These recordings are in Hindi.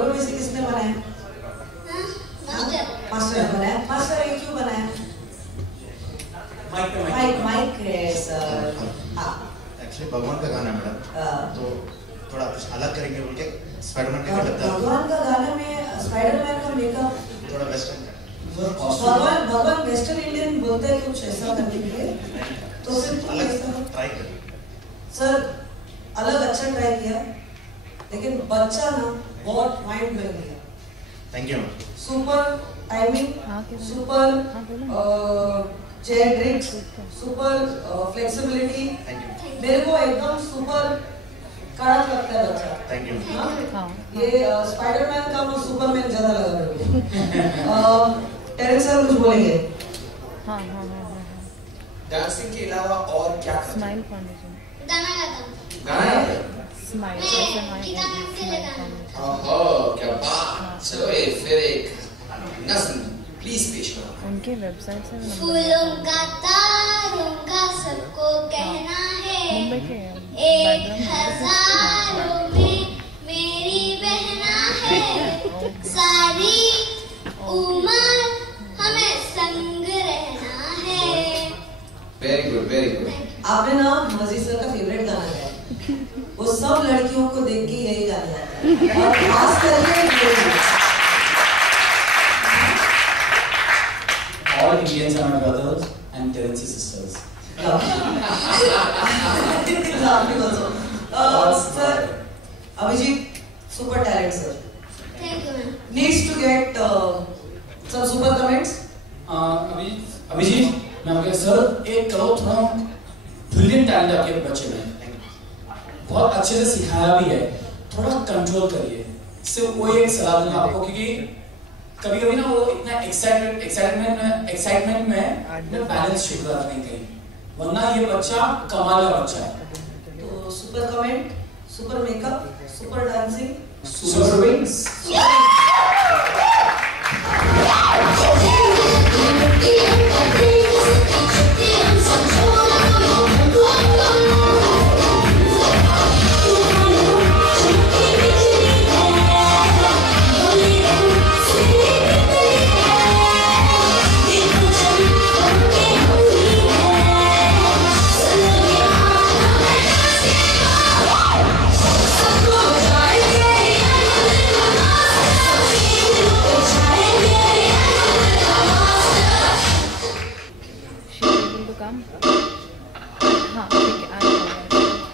दोनों में से किसने बनाया? मास्टर ने बनाया। मास्टर ये क्यों बनाया? माइक है सर। हाँ एक्चुअली भगवान का गाना मैडम, तो थोड़ा कुछ अलग करेंगे बोल के स्पाइडरमैन का करता है। भगवान का गाना में स्पाइडरमैन का मेकअप थोड़ा वेस्टर्न भगवान वेस्टर्न इंडियन बोलते हैं कुछ ऐसा करने के लिए, तो फिर अलग ट्राई कर सर। अलग अच्छा ट्राई किया, लेकिन बच्चा ना बहुत माइंड ब्लोइंग है। Thank you. Super timing, super chair tricks, super flexibility. मेरे को एकदम सुपर कड़क लगता है बच्चा। Thank you. ये स्पाइडरमैन का वो सुपरमैन ज्यादा लगा मेरे को। टेरेंस सर कुछ बोलेंगे? डांसिंग के अलावा और क्या करते हैं? स्माइल फाउंडेशन, गाना गाता हूँ। स्माइल ओहो क्या बात। चलो फिर एक नज़्म प्लीज पेश करो। उनके वेबसाइट से फूलों का तारों का सबको कहना है, मुंबई के एक हजारों में मेरी बहना है, सारी उम्र हमें संग रहना है। Very good very good. आपने ना मजीद सर का फेवरेट गाना गाया, वो सब लड़कियों को देख के यही गाना आता है, और खास करके all Indians are my brothers and Terence's sisters. Sir, Abhijit, super talent, sir. Thank you, ma'am. Needs to get some super comments. Abhijit, मैं आपके सर एक करो थोड़ा ब्रिलियंट टैलेंट आपके बच्चे में, बहुत अच्छे से सिखाया भी है, थोड़ा कंट्रोल करिए। सिर्फ वो एक सलाह दूंगा आपको, क्योंकि कभी-कभी ना वो इतना एक्साइटमेंट में बैलेंस छूट जाता है कहीं, वरना ये बच्चा कमाल का बच्चा है। तो super comment, super makeup, super dancing, super wings.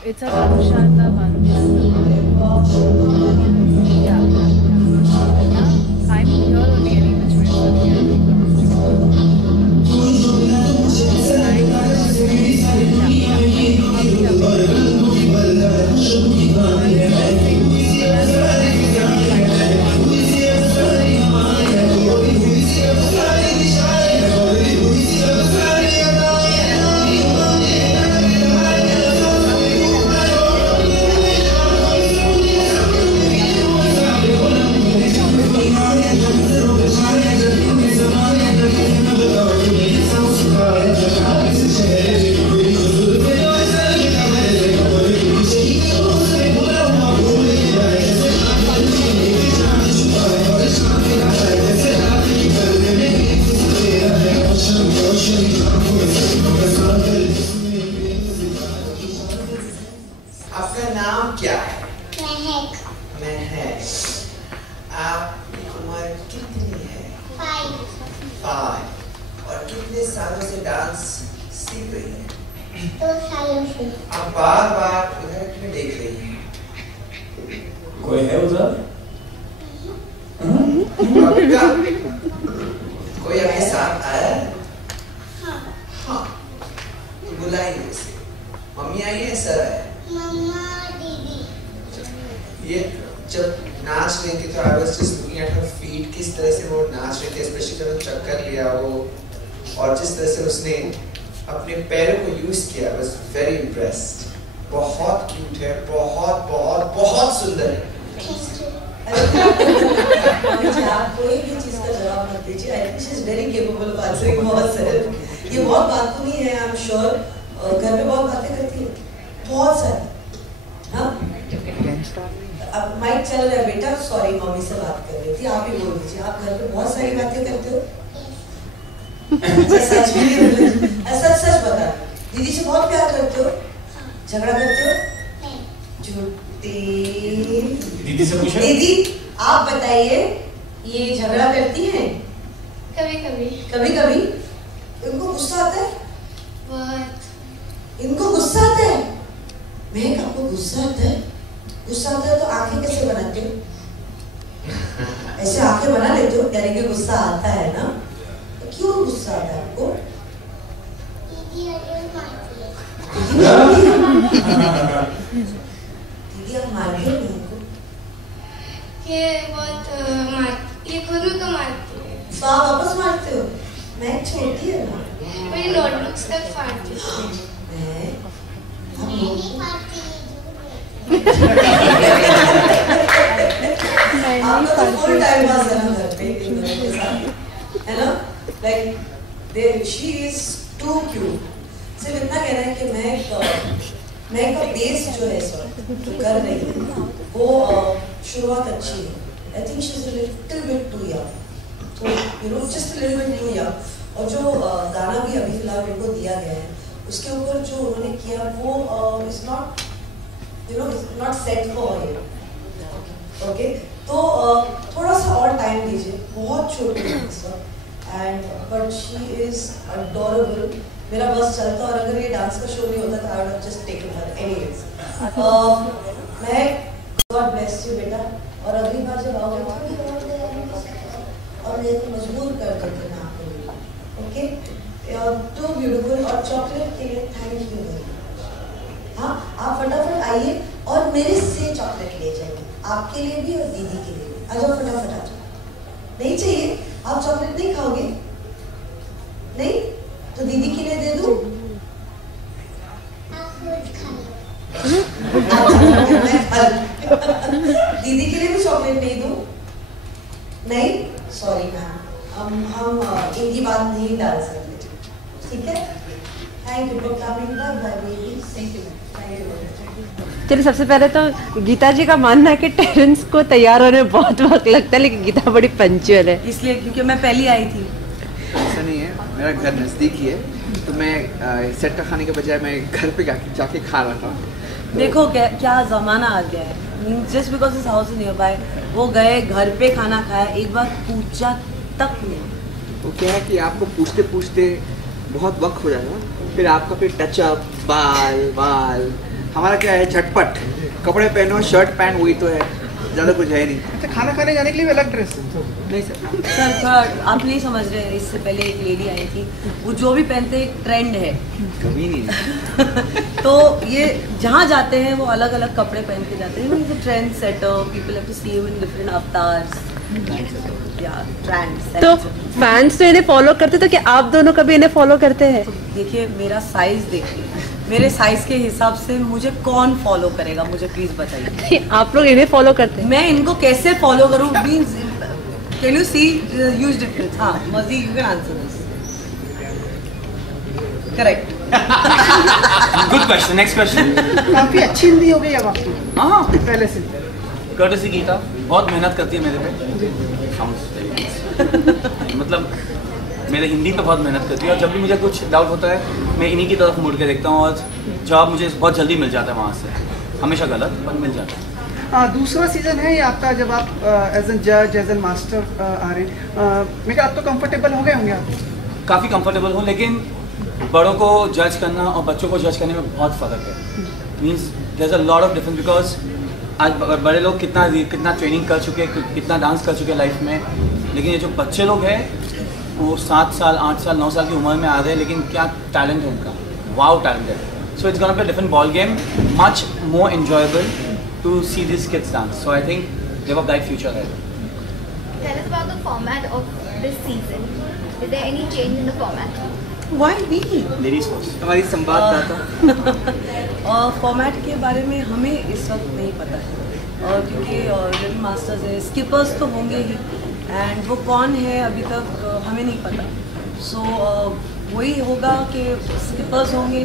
It's a Vanshata Yeah. I'm here only any which way. आपका नाम क्या है? महक। महक। आपकी उम्र कितनी है? 5। और कितने सालों से डांस सीख रही है? 2 सालों से। आप बार-बार उधर क्यों देख रही हैं? कोई है उधर? कोई आपके साथ आया? हाँ। हाँ। बुलाइए उसे। मम्मी आई है, सर आए? मम्मा, दीदी। ये जब नाच रही थी तो I was just looking at her feet, किस तरह से वो नाच रही थी, especially जब चक्कर लिया वो, और जिस तरह से उसने अपने पैरों को यूज किया, I was very impressed. बहुत क्यूट है, बहुत बहुत बहुत सुंदर है। आप कोई भी चीज का जवाब मत दीजिए। I think she is very capable of answering बहुत सारे। ये बहुत बातूनी है, I'm sure। घर पे बहुत बातें करती है, बहुत सारी। हाँ? अब माइक चल रहा है बेटा, सॉरी मम्मी से बात कर रही थी, आप ही बोल दीजिए। आप घर पे बहुत सारी बातें करते हो? सच में सच बता, दीदी से बहुत प्यार करते हो? झगड़ा करते हो? झूठी। दीदी से पूछो। दीदी आप बताइए, ये झगड़ा करती हैं? कभी कभी। कभी कभी? इनको गुस्सा आता है? बहुत। इनको गुस्सा आता है? महक आपको गुस्सा आता है? गुस्सा आता है तो आंखें कैसे बनाते हो? ऐसे आंखें बना लेते हो, यानी कि गुस्सा आता है ना? तो क्यों गुस्सा आता है आपको? दीदी अगर मारती है। दीदी आप मारते हो नहीं को? ये बहुत ये खुद में तो मारती है। तो आप वापस मारते हो? महक छोटी है ना? मेरी नोटबुक्स तक फाड़ती है। मैं नहीं फाड़ती आपका तो फुल टाइम पास है ना घर पे इन दोनों के साथ, है ना? Like they she is too cute. सिर्फ इतना कहना है कि मैं का बेस जो है जो कर रही है वो शुरुआत अच्छी है। I think she is a little bit too young, तो you know just a little bit too young. और जो गाना भी अभी फिलहाल इनको दिया गया है उसके ऊपर जो उन्होंने किया वो is not you know is not set for him. Okay, तो थोड़ा सा और टाइम दीजिए, बहुत छोटी है इस वक्त, and but she is adorable. मेरा बस चलता और अगर ये डांस का शो नहीं होता तो I would have just taken her anyways. मैं गॉड ब्लेस यू बेटा, और अगली बार जब आओगे और मेरे को मजबूर कर देते ना आपको। Okay, too beautiful. और चॉकलेट के लिए थैंक यू वेरी मच। हाँ, आप फटाफट आइए और मेरे से चॉकलेट ले जाइए, आपके लिए भी और दीदी के लिए भी। आ जाओ फटाफट आ जाओ। नहीं चाहिए? आप चॉकलेट नहीं खाओगे? नहीं तो दीदी के लिए दे दूं? आप खुद खा लो। दीदी के लिए भी चॉकलेट नहीं दूं? नहीं, सॉरी मैम, हम इनकी बात नहीं डाल सकते, ठीक है? Thank you for coming bye baby. Thank you. चलिए, सबसे पहले तो गीता जी का मानना है कि टेरेंस को तैयार होने में बहुत वक्त लगता है, लेकिन गीता बड़ी पंक्चुअल है। इसलिए क्योंकि मैं पहली आई थी। ऐसा नहीं है, मेरा घर नज़दीक ही है, तो मैं सेट का खाने के बजाय मैं घर पे जाके खा रहा था। देखो क्या ज़माना आ गया है। Just because this house is near by, वो गए घर पे खाना खाया, एक बार पूछा तक नहीं। वो क्या है कि आपको पूछते पूछते बहुत वक्त हो जाएगा, फिर आपका फिर टचअप, बाल। हमारा क्या है, झटपट कपड़े पहनो, शर्ट पैंट, वही तो है, ज़्यादा कुछ है नहीं। अच्छा, खाना खाने जाने के लिए भी अलग ड्रेस? नहीं सर थोड़ा आप नहीं समझ रहे। इससे पहले एक लेडी आई थी, वो जो भी पहनते एक ट्रेंड है, कभी नहीं। तो ये जहाँ जाते हैं वो अलग अलग कपड़े पहन के जाते हैं। Trend setter, people have to see him in different avatars. तो फैंस तो इन्हें फॉलो करते, तो क्या आप दोनों कभी इन्हें फॉलो करते हैं? तो देखिए, मेरा साइज देखिए, मेरे साइज के हिसाब से मुझे कौन फॉलो करेगा, मुझे प्लीज बताइए। आप लोग इन्हें फॉलो करते हैं? मैं इनको कैसे फॉलो करूं? Means can you see huge difference? हाँ, मर्जी, you can answer this. Correct. Good question. Next question. काफी अच्छी हिंदी हो गई अब आपकी। हाँ, पहले से। कर्टसी गीता बहुत मेहनत करती है मेरे पे। मतलब मेरे हिंदी पे बहुत मेहनत करती है, और जब भी मुझे कुछ डाउट होता है मैं इन्हीं की तरफ मुड़ के देखता हूँ, और जवाब मुझे बहुत जल्दी मिल जाता है वहाँ से। हमेशा गलत पर मिल जाता है। दूसरा सीजन है ये आपका, जब आप एज एन जज, एज एन मास्टर आ रहे हैं। मैं आप तो कंफर्टेबल हो गए होंगे आप? काफ़ी कंफर्टेबल हूँ, लेकिन बड़ों को जज करना और बच्चों को जज करने में बहुत फ़र्क है। Means there is a lot of difference, because आज बड़े लोग कितना ट्रेनिंग कर चुके हैं, कितना डांस कर चुके हैं लाइफ में, लेकिन ये जो बच्चे लोग हैं वो 7 साल, 8 साल, 9 साल की उम्र में आ रहे हैं, लेकिन क्या टैलेंट है उनका, वाओ टैलेंट है। So it's gonna be a different ball game, much more enjoyable to see this kids dance. So I think they have a bright future है। Tell us about the format of this season. Is there any change in the format? Why me? Ladies first. हमारी संवाददाता। फॉर्मेट के बारे में हमें इस वक्त नहीं पता है, और क्योंकि लिटिल मास्टर्स है, स्किपर्स तो होंगे ही, एंड वो कौन है अभी तक हमें नहीं पता। सो वही होगा कि स्किपर्स होंगे,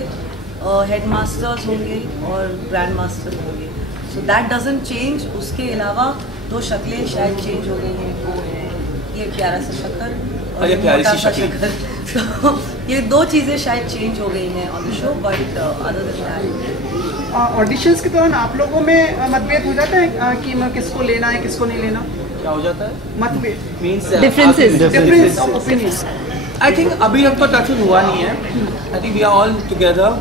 हेड मास्टर्स होंगे और ग्रैंड मास्टर होंगे। So that doesn't change. उसके अलावा 2 शक्लें शायद चेंज हो गई हैं, वो है ये प्यारा सा शक्ल और ये प्यारी सी मोटा सा शक्ल। तो ये 2 चीज़ें शायद चेंज हो गई हैं on the show, but other than that. Auditions के दौरान आप लोगों में मतभेद हो जाता है कि किसको लेना है किसको नहीं लेना? क्या हो जाता है? मतभेद means difference of opinions. I think अभी तक तो टच हुआ नहीं है। I think we are all together.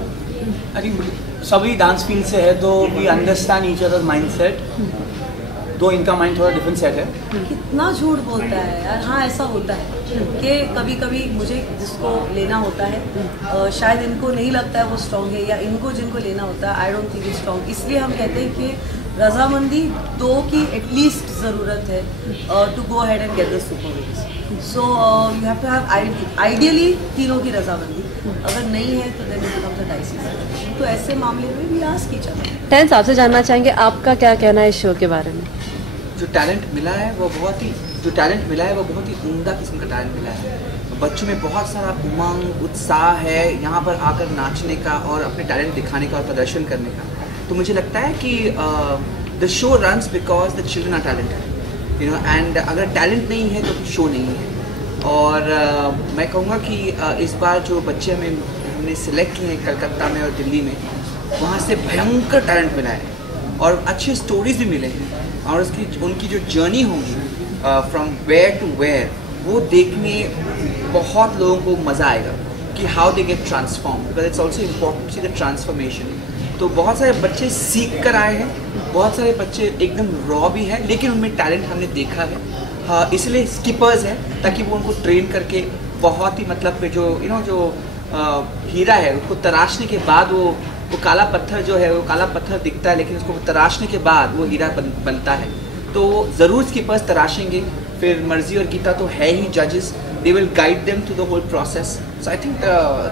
I think सभी डांस फील्ड से है तो we understand each other mindset, though इनका माइंड थोड़ा डिफरेंट सेट है। कितना झूठ बोलता है यार। हाँ ऐसा होता है कि कभी कभी मुझे जिसको लेना होता है शायद इनको नहीं लगता है वो स्ट्रॉन्ग है, या इनको जिनको लेना होता है I don't think is strong. इसलिए हम कहते हैं कि रजामंदी 2 की एटलीस्ट ज़रूरत है to go ahead and get the super wins. So you have to have ideally तीनों की रजामंदी, अगर नहीं है तो then it becomes a dicey situation. तो ऐसे मामले में वी आस्क ईच अदर। टेंस आपसे जानना चाहेंगे आपका क्या कहना है इस शो के बारे में? जो टैलेंट मिला है वो बहुत ही उम्दा किस्म का टैलेंट मिला है। बच्चों में बहुत सारा उमंग उत्साह है यहाँ पर आकर नाचने का और अपने टैलेंट दिखाने का और प्रदर्शन करने का। तो मुझे लगता है कि the show runs because the children are talented, you know, and अगर टैलेंट नहीं है तो शो नहीं है। और मैं कहूँगा कि इस बार जो बच्चे हमने सिलेक्ट किए हैं कलकत्ता में और दिल्ली में, वहाँ से भयंकर टैलेंट मिला है और अच्छे स्टोरीज भी मिले हैं और उनकी जो जर्नी होगी फ्रॉम वेयर टू वेयर, वो देखने बहुत लोगों को मज़ा आएगा कि how they get transform, because it's also important to see the transformation. तो बहुत सारे बच्चे सीख कर आए हैं, बहुत सारे बच्चे एकदम रॉ भी हैं, लेकिन उनमें टैलेंट हमने देखा है। इसलिए स्किपर्स हैं ताकि वो उनको ट्रेन करके बहुत ही मतलब जो जो हीरा है उसको तराशने के बाद वो काला पत्थर जो है वो काला पत्थर दिखता है, लेकिन उसको तराशने के बाद वो हीरा बनता है। तो ज़रूर स्किपर्स तराशेंगे, फिर मर्जी और गीता तो है ही जजेस, they will guide them through the whole process. So I think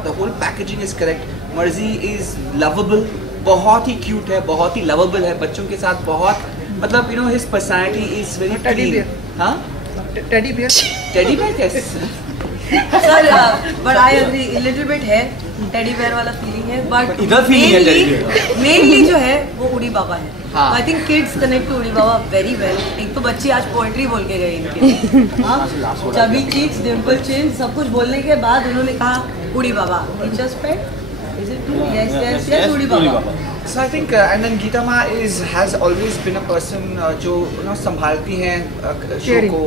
the whole packaging is correct. Marzi is lovable, बहुत ही क्यूट है, बहुत ही लवेबल है, बच्चों के साथ बहुत मतलब his personality is very clean. हाँ टेडी बियर कैसे sir, but I agree little bit है, टेडी बेयर वाला फीलिंग है, बट इधर फीलिंग है टेडी बेयर। मेनली जो है वो उड़ी बाबा है। हाँ। I think kids connect to Udi Baba very well. एक तो बच्चे आज पोएट्री बोल के गए इनके, हाँ, चबी चीक्स, डिम्पल चिन, सब कुछ बोलने के बाद उन्होंने कहा उड़ी बाबा। Teacher's pet is it true? Yes yes उड़ी बाबा। So I think and then Geeta Ma has always been a person जो संभालती हैं शो को।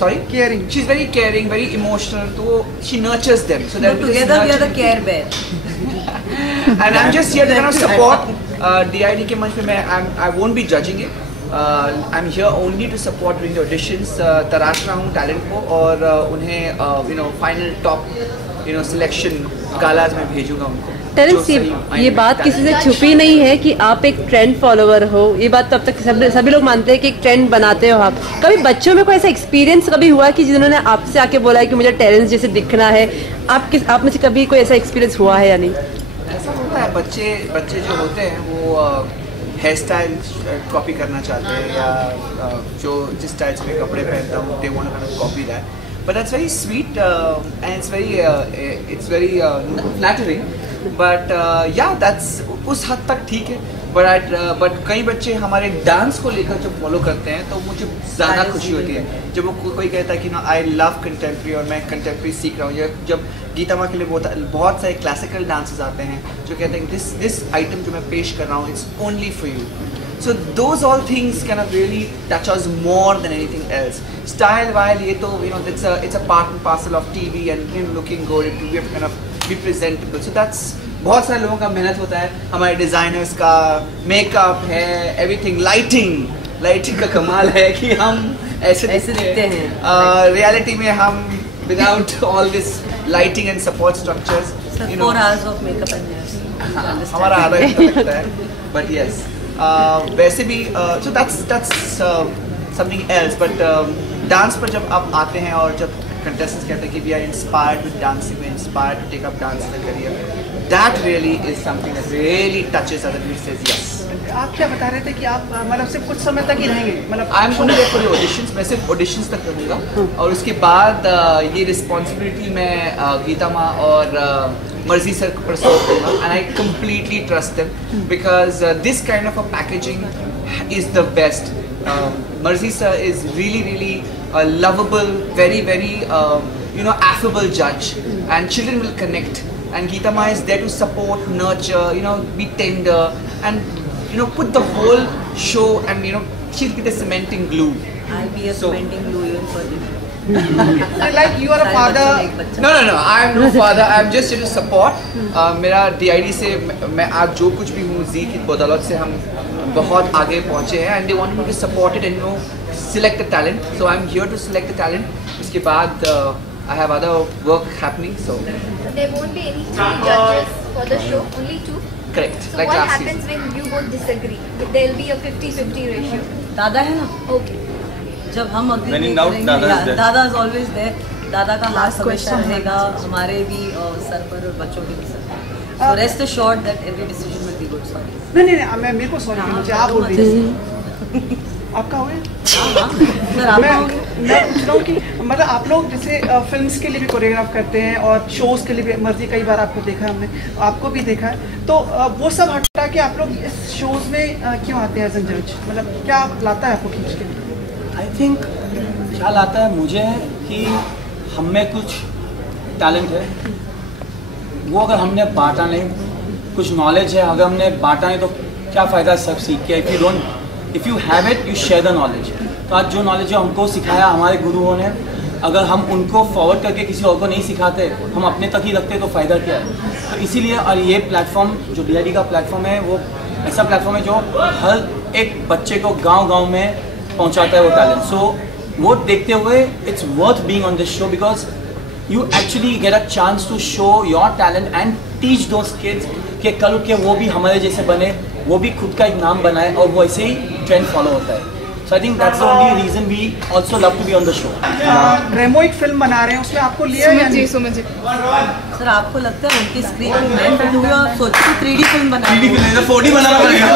Sorry? Caring. She's very caring, very emotional. तो she nurtures them. So that together we are the care bear. And I'm just here to kind of support DID के मंच पे I won't be judging it. I'm here only to support during the auditions. तराश रहा हूँ टैलेंट को और उन्हें final top selection गालाज में भेजूंगा उनको। टेरेंस, ये बात किसी से छुपी नहीं है कि आप एक ट्रेंड फॉलोवर हो, ये बात तो अब तक सभी लोग मानते हैं कि एक ट्रेंड बनाते हो आप। कभी बच्चों में कोई ऐसा एक्सपीरियंस कभी हुआ कि जिन्होंने आपसे आके बोला है कि मुझे टेरेंस जैसे दिखना है? आप में से कभी कोई ऐसा एक्सपीरियंस हुआ है या नहीं? ऐसा होता है, बच्चे जो होते हैं वो हेयर स्टाइल कॉपी करना चाहते हैं या जो जिस टाइप में कपड़े पहनता हूँ they want to copy that, but that's very sweet and it's very flattering, but yeah that's उस हद तक ठीक है। बट कई बच्चे हमारे डांस को लेकर जो फॉलो करते हैं तो मुझे ज़्यादा खुशी होती है जब वो कोई कहता है कि ना आई लव कंटेम्प्रेरी और मैं कंटेम्प्रेरी सीख रहा हूँ। जब गीता माँ के लिए बहुत सारे क्लासिकल डांसेस आते हैं जो कहते हैं दिस आइटम जो मैं पेश कर रहा हूँ it's only for you. So those all things kind of really touch us more than anything else. Style while ये तो it's a part and parcel of TV and looking good, we have to kind of be presentable. So that's बहुत सारे लोगों का मेहनत होता है, हमारे डिजाइनर्स का मेकअप है, एवरीथिंग, लाइटिंग का कमाल है कि हम ऐसे दिखते हैं। रियलिटी में हम without all this lighting and support structures 4 hours of makeup and nails हमारा आधा घंटा लगता है, बट यस वैसे भी so that's something else, but dance पर जब आप आते हैं और जब contestants कहते हैं कि we are inspired with dancing, we are inspired to take up dance as a career, that really is something that really touches us and says yes. आप क्या बता रहे थे कि आप मतलब सिर्फ कुछ समय तक ही रहेंगे? मतलब I am going to for auditions, मैं सिर्फ ऑडिशंस तक रहूँगा और उसके बाद ये रिस्पॉन्सिबिलिटी मैं गीता माँ और मर्जी सर पर सौंप दूँगा, and I completely trust them because this kind of a packaging is the best. Marzi sir is really a lovable, very affable judge, and children will connect. And Geeta Ma is there to support, nurture, be tender, and put the whole show, and she'll be the cementing glue. I'll be a cementing glue even for you. Like you are a father. No, I am no father. I am just here to support. मेरा DID से मैं आज जो कुछ भी हूँ, जी की बदौलत से हम बहुत आगे पहुँचे हैं, and they want me to support it and select the talent. So I'm here to select the talent. उसके बाद I have other work happening. So there won't be any 3 judges for the show, only 2. Correct. So like what last happens season. when you both disagree? There'll be a 50-50 ratio. दादा है ना? Okay. जब हम अग्री When in नहीं doubt, करेंगे, दादा is there. दादा is always there. दादा का हाथ हमेशा question रहेगा हमारे भी सर पर और बच्चों के भी सर पर. So rest assured that every decision will be good. Sorry. नहीं मैं मेरे को सॉरी मुझे आप बोल रही हैं। आपका हो गया? सर आप मैं पूछ रहा हूँ कि मतलब आप लोग जैसे फिल्म्स के लिए भी कोरियोग्राफ करते हैं और शोज़ के लिए भी, मर्जी कई बार आपको देखा है हमने, आपको भी देखा है, तो वो सब हटा के आप लोग इस शोज़ में क्यों आते हैं एज एन जज? मतलब क्या लाता है आपको खींच के? आई थिंक क्या लाता है मुझे कि हम में कुछ टैलेंट है, वो अगर हमने बांटा नहीं, कुछ नॉलेज है अगर हमने बांटा नहीं तो क्या फ़ायदा सब सीख के? If you have it you share the knowledge. तो आज जो नॉलेज हमको सिखाया हमारे गुरुओं ने, अगर हम उनको फॉरवर्ड करके किसी और को नहीं सिखाते, हम अपने तक ही रखते तो फ़ायदा क्या है? तो इसीलिए और ये प्लेटफॉर्म जो DID का प्लेटफॉर्म है वो ऐसा प्लेटफॉर्म है जो हर एक बच्चे को गांव में पहुंचाता है वो टैलेंट. सो वो देखते हुए it's worth being on this show because you actually get a chance to show your talent and teach those kids कि कल उठ के वो भी हमारे जैसे बने, वो भी खुद का एक नाम बनाए और वो ऐसे ही ट्रेंड फॉलो होता है. So I think that's the only reason we also love to be on the show. रेमो एक फिल्म बना रहे हैं, उसमें आपको लिया या नहीं? सर आपको लगता है उनकी स्क्रीन में मैं सोची 3D फिल्म बना 3D फिल्म 4D बनाना पड़ेगा.